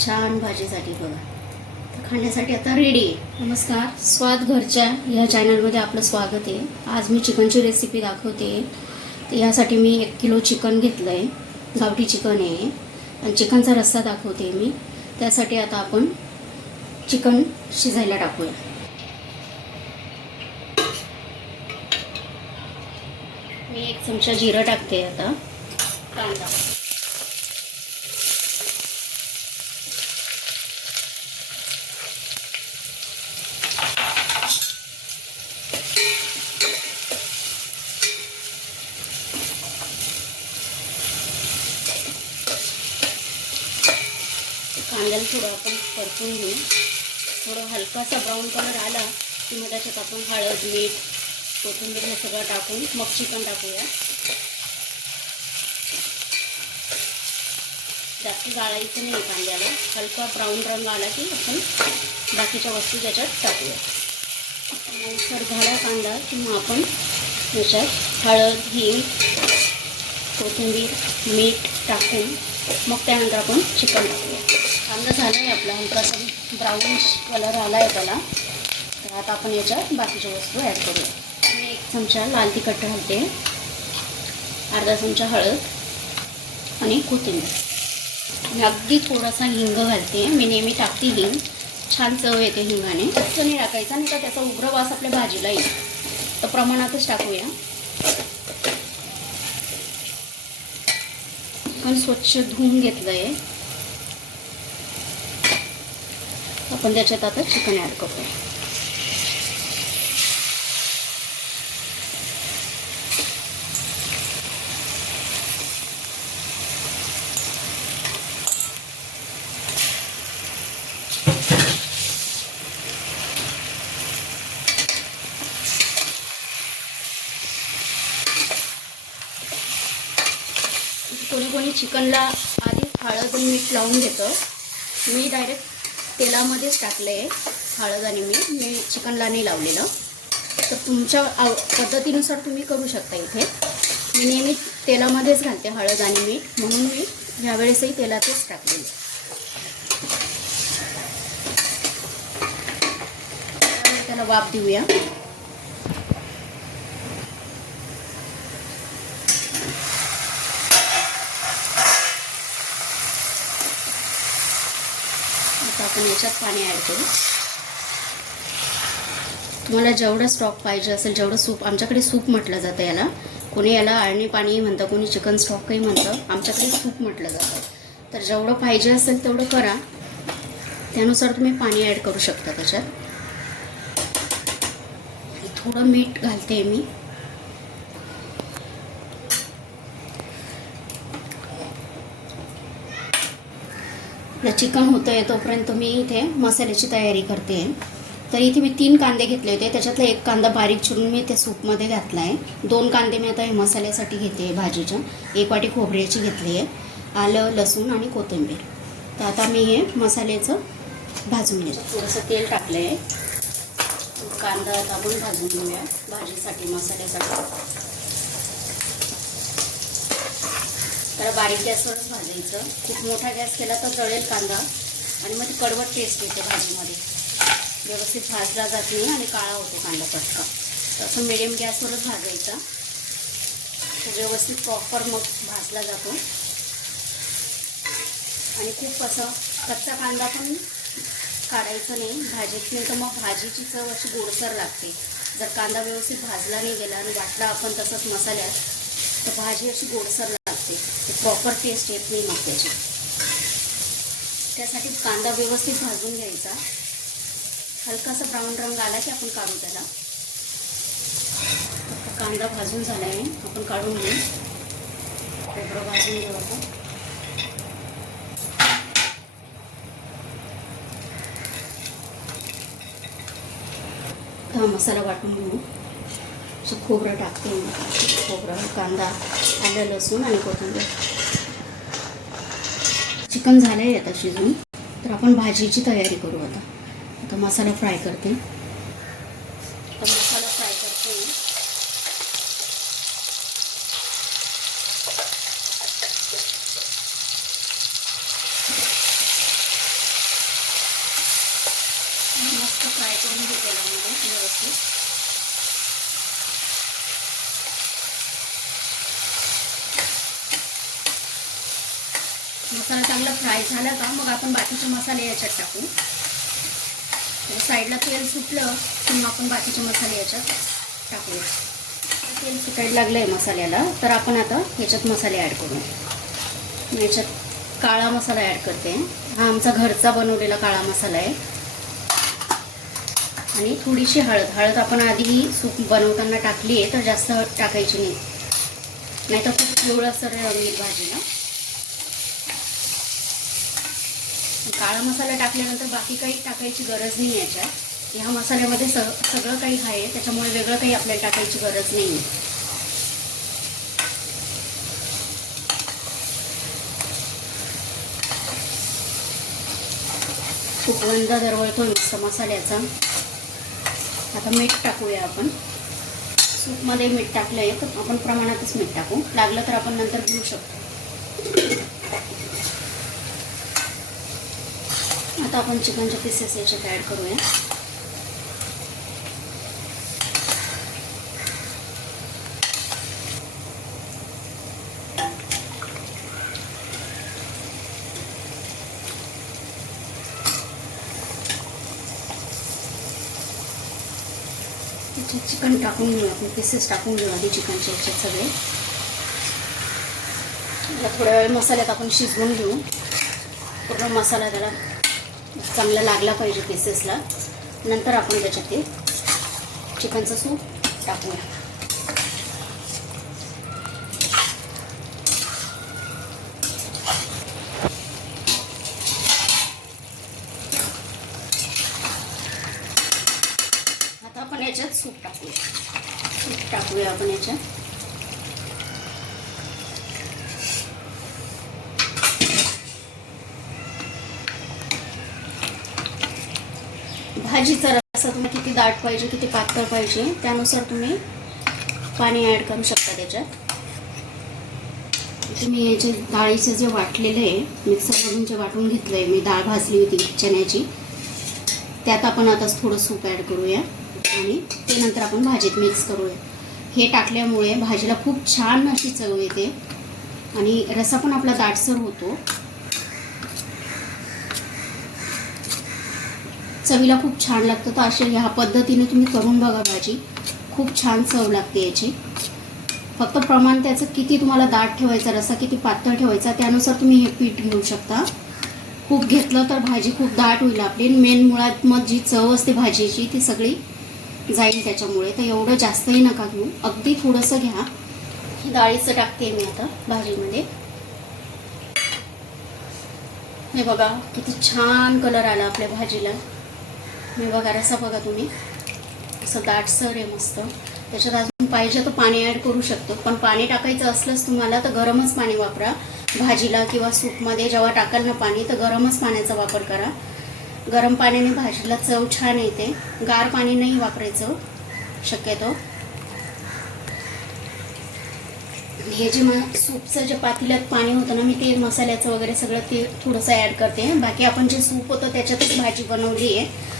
छान भाजीसाठी बघा. तर खाण्यासाठी आता रेडी आहे. नमस्कार, स्वाद घरच्या ह्या चॅनलमध्ये आपलं स्वागत आहे. आज मी चिकनची रेसिपी दाखवते. तर यासाठी मी 1 किलो चिकन घेतलं आहे. गावठी चिकन आहे आणि चिकनचा रस्सा दाखवते मी. त्यासाठी आता आपण चिकन शिजायला टाकूया. मी 1 चमचा जिरं टाकते. आता कांदा, कांद्याला थोडं आपण परतून घेऊ. थोडं हलकासा ब्राऊन कलर आला की मग त्याच्यात आपण हळद, मीठ, कोथिंबीर हे सगळं टाकून मग चिकन टाकूया. जास्त जाळायचं नाही कांद्याला. हलका ब्राऊन रंग आला की आपण बाकीच्या वस्तू त्याच्यात टाकूया. नंतर झाला कांदा की मग आपण त्याच्यात हळद, हिंग, कोथिंबीर, मीठ टाकून मग त्यानंतर आपण चिकन टाकूया. कांदा झाला आहे आपला, हलकासा ब्राऊन कलर आला आहे त्याला. तर आता आपण याच्यात बाकीच्या वस्तू ॲड करूया. मी 1 चमचा लाल तिखट घालते, अर्धा चमचा हळद आणि कोथिंबीर आणि अगदी थोडासा हिंग घालते. मी नेहमी टाकते हिंग, छान चव येते हिंगाने. जास्त नाही टाकायचा, नाही तर त्याचा उग्र वास आपल्या भाजीला येईल. तर प्रमाणातच टाकूया. चिकन स्वच्छ धुवून घेतलं आहे. आपण त्याच्यात आता चिकन ॲड करूया. कोणी कोणी चिकनला आधी हळद आणि मीठ लावून घेतं. मी डायरेक्ट तेलामध्येच टाकलं आहे हळद आणि मीठ. मी चिकनला नाही लावलेलं. तर तुमच्या पद्धतीनुसार तुम्ही करू शकता. इथे मी नेहमी तेलामध्येच घालते हळद आणि मीठ, म्हणून मी ह्यावेळेसही तेलातच टाकलेलं. त्याला वाफ देऊया. आपण याच्यात पाणी ॲड करू. तुम्हाला जेवढं स्टॉक पाहिजे असेल, जेवढं सूप, आमच्याकडे सूप म्हटलं जातं याला. कोणी याला आळणी पाणी म्हणतं, कोणी चिकन स्टॉकही म्हणतं. आमच्याकडे सूप म्हटलं जातं. तर जेवढं पाहिजे असेल तेवढं करा. त्यानुसार तुम्ही पाणी ॲड करू शकता त्याच्यात. थोडं मीठ घालते मी. चिकन होतं आहे तोपर्यंत मी इथे मसाल्याची तयारी करते. तर इथे मी 3 कांदे घेतले होते. त्याच्यातला 1 कांदा बारीक चिरून मी त्या सूपमध्ये घातला आहे. 2 कांदे मी आता हे मसाल्यासाठी घेते भाजीच्या. 1 वाटी खोबऱ्याची घेतली आहे, आलं, लसूण आणि कोथिंबीर. तर आता मी हे मसाल्याचं भाजून घेते. थोडंसं तेल टाकलं आहे. कांदा आता आपण भाजून घेऊया भाजीसाठी, मसाल्यासाठी. तर बारीक गॅसवरच भाजायचं. खूप मोठा गॅस केला तर जळेल कांदा आणि मग ती कडवट टेस्ट येते भाजीमध्ये. व्यवस्थित भाजला जात नाही आणि काळा होतो कांदा पटका. तर असं मिडियम गॅसवरच भाजायचा. तो व्यवस्थित प्रॉपर मग भाजला जातो. आणि खूप असं कच्चा कांदा पण काढायचा नाही भाजीत, नाही तर मग भाजीची चव अशी गोडसर लागते. जर कांदा व्यवस्थित भाजला नाही गेला आणि वाटला आपण तसंच मसाल्यात, तर भाजी अशी गोडसर लागते. प्रॉपर टेस्ट येत नाही मग त्याची. त्यासाठी कांदा व्यवस्थित भाजून घ्यायचा. हलकासा ब्राऊन रंग आला की आपण काढू त्याला. कांदा भाजून झाला आहे, आपण काढून घेऊ. खोबरं भाजून घेऊ आपण. हा मसाला वाटून घेऊ. खोबरं टाकते. खोबरं, कांदा, आलं, लसूण आणि कोथिंबीर. चिकन झालं आहे आता शिजून. तर आपण भाजीची तयारी करू. आता मसाला फ्राय करते. मसाला फ्राय करते. व्यवस्थित. मसाला चांगला फ्राय झाला का मग आपण बाकीचे मसाले याच्यात टाकू. साईडला तेल सुटलं की मग आपण बाकीचे मसाले याच्यात टाकूया. तेल सुटायला लागलं आहे मसाल्याला, तर आपण आता ह्याच्यात मसाले ॲड करूया. याच्यात काळा मसाला ॲड करते. हा आमचा घरचा बनवलेला काळा मसाला आहे. आणि थोडीशी हळद आपण आधी सूप बनवताना टाकली आहे, तर जास्त हळद टाकायची नाही, नाहीतर खूप पिवळसर रंगीत भाजीला. काळा मसाला टाकल्यानंतर बाकी काही टाकायची गरज नाही याच्यात. ह्या मसाल्यामध्ये सगळं काही आहे, त्याच्यामुळे वेगळं काही आपल्याला टाकायची गरज नाही. खूप गंध दरवळतोय मस्त मसाल्याचा. आता मीठ टाकूया आपण. सूपमध्ये मीठ टाकलं आहे तर आपण प्रमाणातच मीठ टाकू, लागलं तर आपण नंतर घेऊ शकतो. आता आपण चिकनचे पीसेस याच्यात ॲड करूया. चिकन टाकून घेऊ आपण, पीसेस टाकून घेऊ आधी चिकनचे याच्यात सगळे. थोड्या वेळ मसाल्यात आपण शिजवून घेऊ. पूर्ण मसाला त्याला चांगला लागला पाहिजे पीसेसला. नंतर आपण त्याच्यात ते चिकनचं सूप टाकूया. आता आपण याच्यात सूप टाकूया आपण याच्यात. भाजीचा रस्सा तुम्ही किती दाट पाहिजे, किती पातळ पाहिजे त्यानुसार तुम्ही पाणी ॲड करू शकता त्याच्यात. तुम्ही याचे डाळीचे जे वाटलेलं आहे, मिक्सरमधून जे वाटून घेतलं आहे मी, डाळ भाजली होती चण्याची, त्यात आपण आता थोडं सूप ॲड करूया आणि ते नंतर आपण भाजीत मिक्स करूया. हे टाकल्यामुळे भाजीला खूप छान अशी चव येते आणि रस्सा पण आपला दाटसर होतो. चवीला खूप छान लागतं. तर अशा ह्या पद्धतीने तुम्ही करून बघा भाजी, खूप छान चव लागते याची. फक्त प्रमाण त्याचं किती तुम्हाला दाट ठेवायचा, रस्सा किती पातळ ठेवायचा त्यानुसार तुम्ही हे पीठ घेऊ शकता. खूप घेतलं तर भाजी खूप दाट होईल आपली. मेन मुळात मग जी चव असते भाजीची ती सगळी जाईल त्याच्यामुळे. तर एवढं जास्तही नका घेऊ, अगदी थोडंसं घ्या. ही डाळीचं टाकते मी आता भाजीमध्ये. हे बघा किती छान कलर आला आपल्या भाजीला. मी बघा रस्सा बघा तुम्ही, असं दाटसर आहे मस्त. त्याच्यात अजून पाहिजे तर पाणी ॲड करू शकतो, पण पाणी टाकायचं असलंच तुम्हाला तर गरमच पाणी वापरा भाजीला किंवा सूपमध्ये. जेव्हा टाकाल ना पाणी तर गरमच पाण्याचा वापर करा. गरम पाण्याने भाजीला चव छान येते. गार पाणी नाही वापरायचं शक्यतो. हे जे सूपचं जे पातेल्यात पाणी होतं ना, मी ते मसाल्याचं वगैरे सगळं ते थोडंसं ॲड करते. बाकी आपण जे सूप होतं त्याच्यातच भाजी बनवली आहे.